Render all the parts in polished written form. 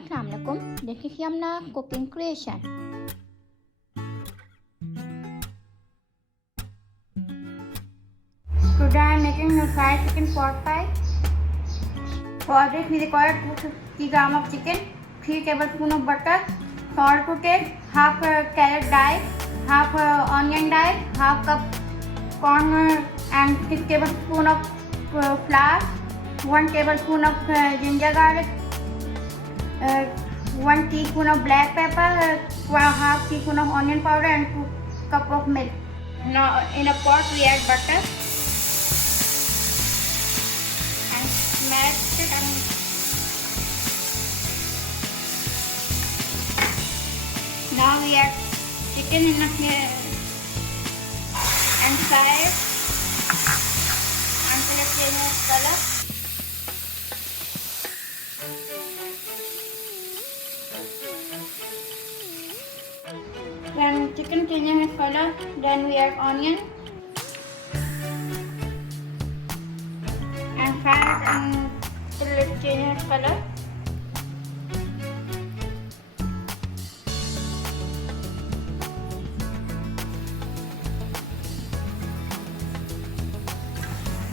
Assalamu alaikum. This is Yumna cooking creation. Today I am making a fried chicken pot pie. For this we require 250 gram of chicken, 3 tablespoons of butter, salt to taste, half carrot diced, half onion diced, half cup corn and 6 tablespoons of flour, 1 tablespoon of ginger garlic, 1 teaspoon of black pepper, half teaspoon of onion powder and 2 cup of milk. Now in a pot we add butter and smash it now we add chicken in here and fry it until it changes color. When chicken changes color, then we add onion and fry it until it changes color.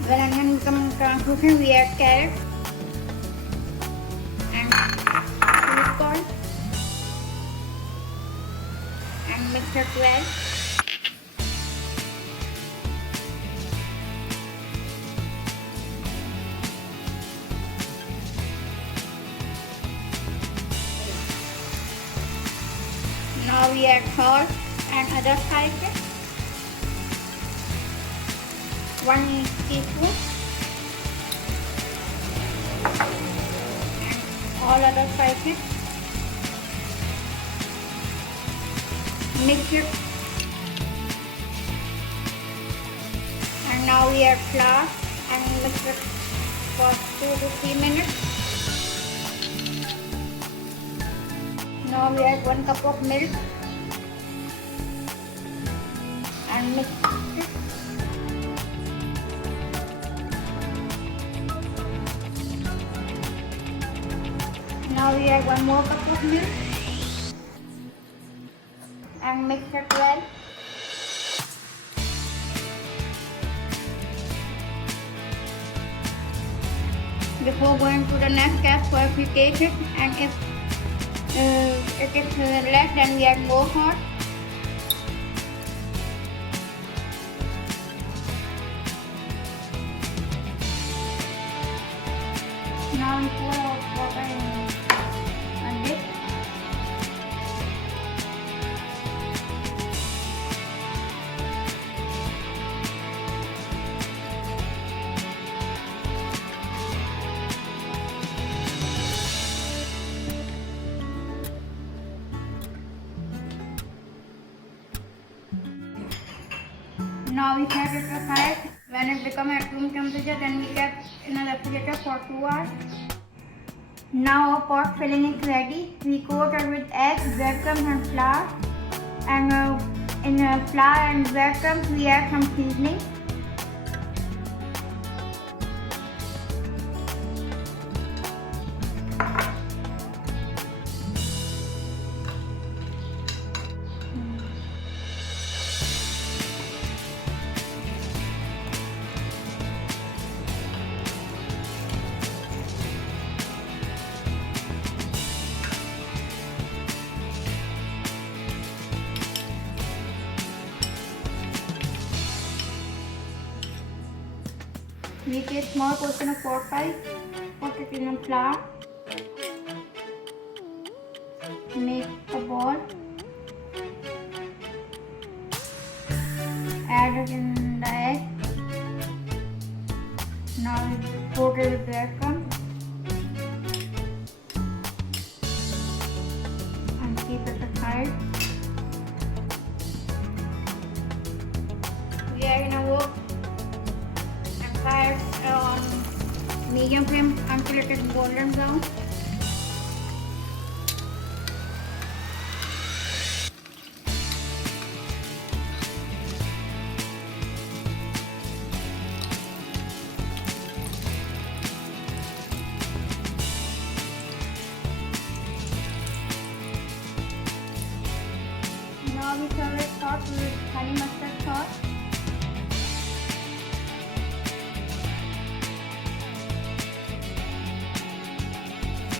When onion becomes translucent, we add carrot and sweet corn and mix it well. Now we add salt and other spices. 1 teaspoon and all other spices. Mix it and now we add flour and mix it for 2 to 3 minutes. Now we add 1 cup of milk and mix it. Now we add 1 more cup of milk and mix it well. Before going to the next step, first we taste it, and if it is less, then we add more salt. Now we pour our water in this. Now we set it aside. When it becomes at room temperature, then we kept in a refrigerator for 2 hours. Now our pot filling is ready. We coat it with eggs, breadcrumbs and flour. And in flour and breadcrumbs we add some seasoning. We take small portion of pork pie, put it in a flour, make a ball, add it in the egg. Now we coat it with breadcrumbs and keep it aside. We are in a wok. Fry it on medium flame until it is golden brown. my favorite sauce is honey mustard sauce.